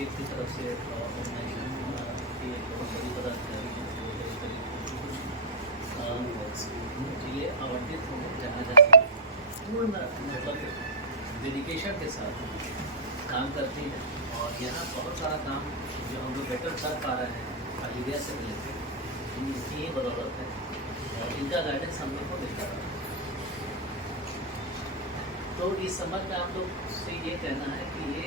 State की तरफ से ऑर्गेनाइजेशन की एक बहुत बड़ी पदाधिकारी है जो जिले आवंटित होंगे जहाँ जहाँ पूर्ण मतलब डेडिकेशन के साथ काम करती है। और यहाँ बहुत सारा काम जो हम लोग बेटर कर पा रहे हैं फाइलेरिया से रिलेटेड इनकी ही बदौलत है और इनका गाइडेंस हम लोग को मिलता रहा। तो इस संबंध में आप लोग से ये कहना है कि ये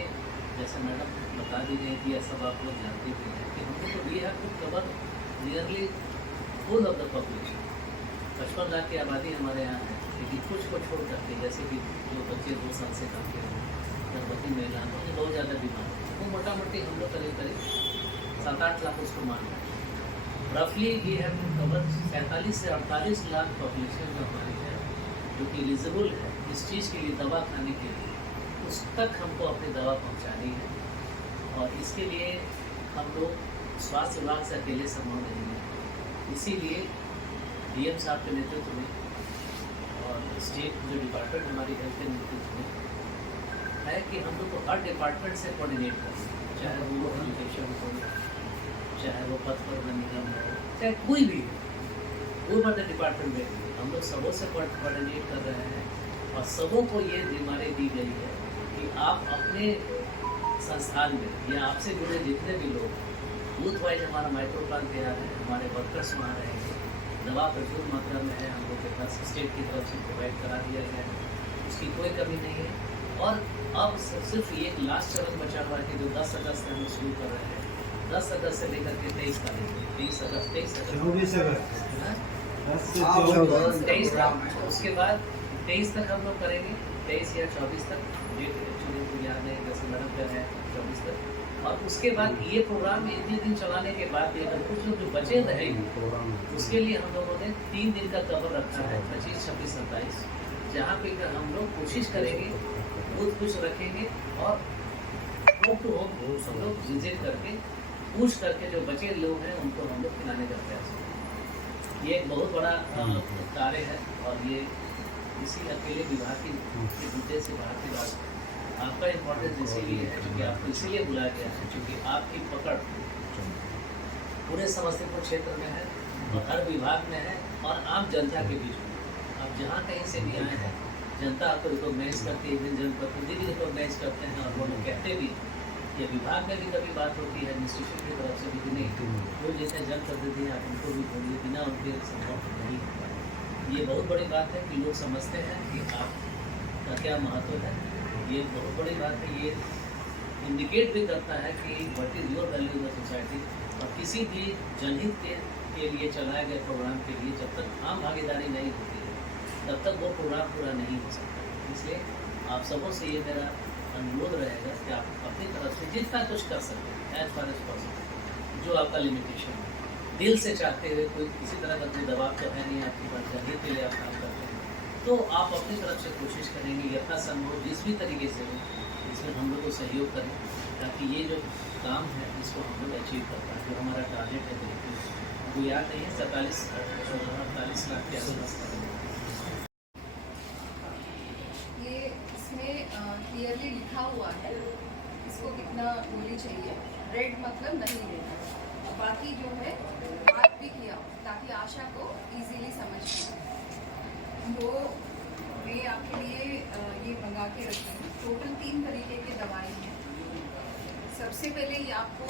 जैसे मैडम बता दी गई कि यह सब आप लोग जानते भी हैं कि हम लोग को we have to cover nearly full of the population. 55 lakh की आबादी हमारे यहाँ है, लेकिन कुछ को छोड़ करके जैसे कि जो बच्चे 2 साल से कम के हैं, गर्भवती महिला तो बहुत ज़्यादा बीमार है, वो मोटा मोटी हम लोग करीब करीब 7-8 लाख उसको मान रहे हैं। रफली वी हैव टू कवर 47 से 48 लाख पॉपुलेशन जो हमारी है जो कि एलिजिबल है इस चीज़ के लिए, दवा खाने के लिए, उस तक हमको अपनी दवा पहुंचानी है। और इसके लिए हम लोग स्वास्थ्य विभाग से अकेले संभव नहीं है, इसीलिए डीएम साहब के नेतृत्व में और स्टेट जो डिपार्टमेंट हमारी हेल्थ के नेतृत्व में है कि हम लोग को हर डिपार्टमेंट से कोऑर्डिनेट करना, चाहे वो एजुकेशन हो, चाहे वो पथ परिवहन निगम हो, चाहे कोई भी हो, वो मतलब डिपार्टमेंट में हम लोग सबों से कोऑर्डिनेट कर रहे हैं। और सबों को ये जिम्मेदारी दी गई है कि आप अपने संस्थान में या आपसे जुड़े जितने भी लोग बूथ वाइज हमारा माइक्रो प्लान तैयार है, हमारे वर्कर्स वहाँ रहेंगे, दवा प्रचुर मात्रा में है, हम लोग के पास स्टेट की तरफ से प्रोवाइड करा दिया गया है, उसकी कोई कमी नहीं है। और अब सिर्फ ये लास्ट चरण बचा हुआ है कि जो 10 अगस्त से हम शुरू कर रहे हैं, 10 अगस्त से लेकर के 23 तारीख, 23 अगस्त, उसके बाद 23 तक हम लोग करेंगे, 23 या 24 तक, डेट एक्चुअली तो याद नहीं, जैसे मैडम कह रहे हैं 24 तक। और उसके बाद ये प्रोग्राम इतने दिन चलाने के बाद भी अगर कुछ लोग जो बचे रहेंगे उसके लिए हम लोगों ने 3 दिन का कवर रखा है, 25, 26, 27, जहाँ पे हम लोग कोशिश करेंगे बहुत कुछ रखेंगे और होम टू होम हम लोग विजिट करके पूछ करके जो बचे लोग हैं उनको हम लोग खिलाने का प्रयास करेंगे। ये एक बहुत बड़ा कार्य है और ये इसी अकेले विभाग के मुद्दे से बाहर की बात आपका इम्पोर्टेंस इसीलिए है क्योंकि आपको इसीलिए बुलाया गया है क्योंकि आपकी पकड़ पूरे समस्तीपुर क्षेत्र में है और हर विभाग में है और आम जनता के बीच में। आप जहाँ कहीं से भी आए हैं जनता आपको रिकॉग्नाइज करती है, इवन जनप्रतिनिधि भी रिकॉग्नाइज करते हैं और वो लोग कहते भी ये विभाग में भी कभी बात होती है एडमिनिस्ट्रेशन की तरफ से भी कि नहीं वो जितने जनप्रतिनिधि हैं आप उनको भी बोलिए, बिना उनके संभव नहीं है। ये बहुत बड़ी बात है कि लोग समझते हैं कि आपका क्या महत्व है, ये बहुत बड़ी बात है। ये इंडिकेट भी करता है कि what is your value in the society. और किसी भी जनहित के लिए चलाए गए प्रोग्राम के लिए जब तक आम भागीदारी नहीं होती है तब तक वो प्रोग्राम पूरा नहीं हो सकता। इसलिए आप सबों से ये मेरा अनुरोध रहेगा कि आप अपनी तरफ से जितना कुछ कर सकते हैं एज फार एज पॉसिबल, जो आपका लिमिटेशन है, दिल से चाहते हुए, कोई किसी तरह का कोई दबाव तो है नहीं आपके पास, जनहित के लिए आप काम करते हैं तो आप अपनी तरफ से कोशिश करेंगे यथासंभव जिस भी तरीके से हो इसमें हम लोग को सहयोग करें ताकि ये जो काम है इसको हम लोग अचीव कर पाएँ। जो हमारा टारगेट है बिल्कुल वो याद नहीं है, 47-48 लाख के आसपास करेंगे। ये इसमें क्लियरली लिखा हुआ है इसको कितना गोली चाहिए, रेड मतलब नहीं लेना, बाकी जो है बात भी किया ताकि आशा को इजीली समझ सके। तो मैं आपके लिए ये मंगा के रखी हूँ। टोटल 3 तरीके के दवाई हैं। सबसे पहले ये आपको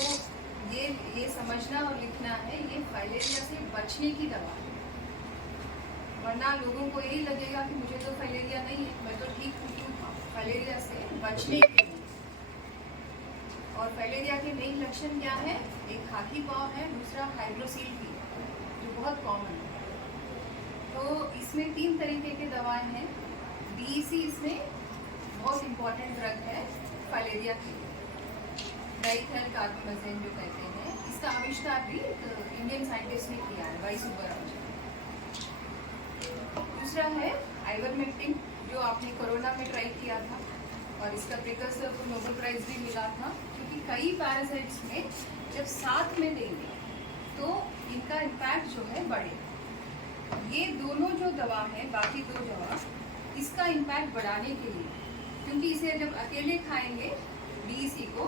ये समझना और लिखना है ये फाइलेरिया से बचने की दवा है, वरना लोगों को यही लगेगा कि मुझे तो फाइलेरिया नहीं है, मैं तो ठीक हूँ। फाइलेरिया से बचने के लिए, और फाइलेरिया के मेन लक्षण क्या है, एक खाकी पाव है, दूसरा हाइड्रोसील भी है जो बहुत कॉमन है। तो इसमें 3 तरीके के दवाएं हैं। डीईसी इसमें बहुत इम्पॉर्टेंट ड्रग है फाइलेरिया के लिए, डाइथाइलकार्बोमेज़ेन जो कहते हैं। इसका आविष्कार भी इंडियन साइंटिस्ट ने किया है, वाई सुब्बाराव जी। दूसरा है आइवरमेक्टिन जो आपने कोरोना में ट्राई किया था और इसका प्रिकर्सर को नोबेल प्राइज भी मिला था क्योंकि कई पैरासाइट्स में जब साथ में देंगे तो इनका इम्पैक्ट जो है बढ़ेगा। ये दोनों जो दवा है, बाकी 2 दवा, इसका इम्पैक्ट बढ़ाने के लिए, क्योंकि इसे जब अकेले खाएंगे डीईसी को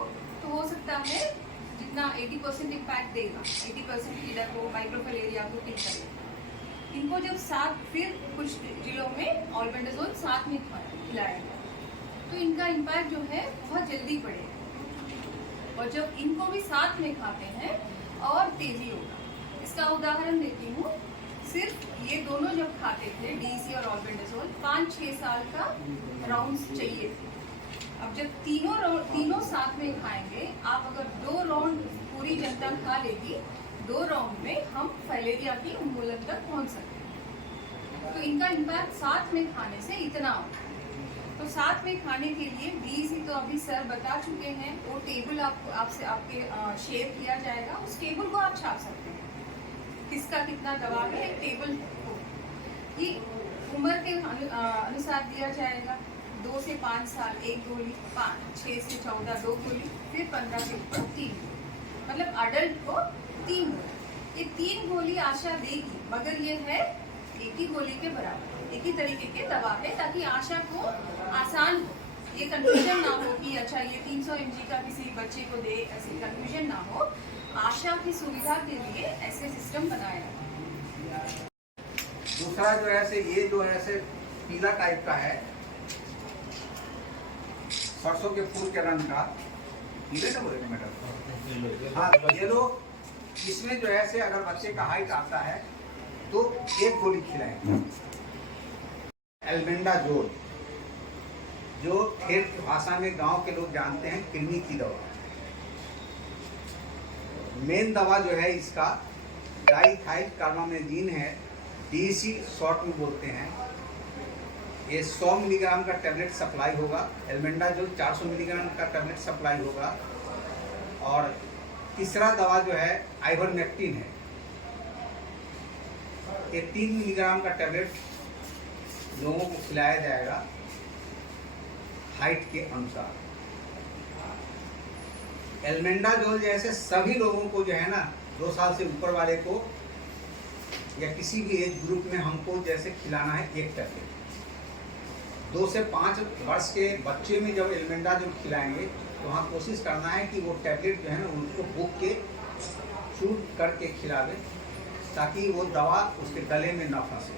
तो हो सकता है जितना 80% इम्पैक्ट देगा, 80% कीड़ा को, माइक्रोफिलेरिया को किल करेगा। इनको जब साथ फिर कुछ जिलों में ऑल्बेंडाजोल साथ में खिलाएगा तो इनका इम्पैक्ट जो है बहुत जल्दी पड़ेगा, और जब इनको भी साथ में खाते हैं और तेजी होगा। इसका उदाहरण देती हूँ, सिर्फ ये दोनों जब खाते थे डीसी और ऑल्बेंडाजोल 5-6 साल का राउंड्स चाहिए थे। अब जब तीनों साथ में खाएंगे, आप अगर 2 राउंड पूरी जनता खा लेगी, 2 राउंड में हम फाइलेरिया की उन्मूलन तक पहुंच सकते हैं। तो इनका इम्पैक्ट साथ में खाने से इतना होता है। तो साथ में खाने के लिए डीसी तो अभी सर बता चुके हैं, वो टेबल आपसे आपके शेयर किया जाएगा, उस टेबल को आप छाप सकते हैं, किसका कितना दवा है, एक टेबल को ये उम्र के अनुसार दिया जाएगा। 2 से 5 साल 1 गोली, 6 से 14 2 गोली, फिर 15 से ऊपर 3 गोली, मतलब अडल्ट को 3 गोली। ये 3 गोली आशा देगी, मगर ये है एक ही गोली के बराबर, एक ही तरीके के दवा है, ताकि आशा को आसान हो, ये कंफ्यूजन ना हो कि अच्छा ये 300 mg का किसी बच्चे को दे, ऐसी कंफ्यूजन ना हो। आशा की सुविधा के लिए ऐसे सिस्टम बनाया। दूसरा जो है ये जो है पीला टाइप का है, सरसों के फूल के रंग का, पीले ना बोले मैडम, हाँ येलो। इसमें जो है अगर बच्चे का हाइट आता है तो 1 गोली खिलाएं। एल्बेंडाजोल, जो खेल की भाषा में गांव के लोग जानते हैं कृमि की दवा। मेन दवा जो है इसका डाइथाइल कार्बामेजिन है, डीसी शॉर्ट में बोलते हैं। ये 100 मिलीग्राम का टैबलेट सप्लाई होगा। एल्बेंडाजोल 400 मिलीग्राम का टैबलेट सप्लाई होगा। और तीसरा दवा जो है आइवरमेक्टिन है, ये 3 मिलीग्राम का टैबलेट लोगों को खिलाया जाएगा हाइट के अनुसार। एल्बेंडाजोल जैसे सभी लोगों को जो है ना, 2 साल से ऊपर वाले को या किसी भी एज ग्रुप में हमको जैसे खिलाना है 1 टैबलेट। 2 से 5 वर्ष के बच्चे में जब एल्बेंडाजोल खिलाएंगे तो वहाँ कोशिश करना है कि वो टैबलेट जो है ना उनको बुक के शूट करके खिलावे, ताकि वो दवा उसके गले में न फंसे।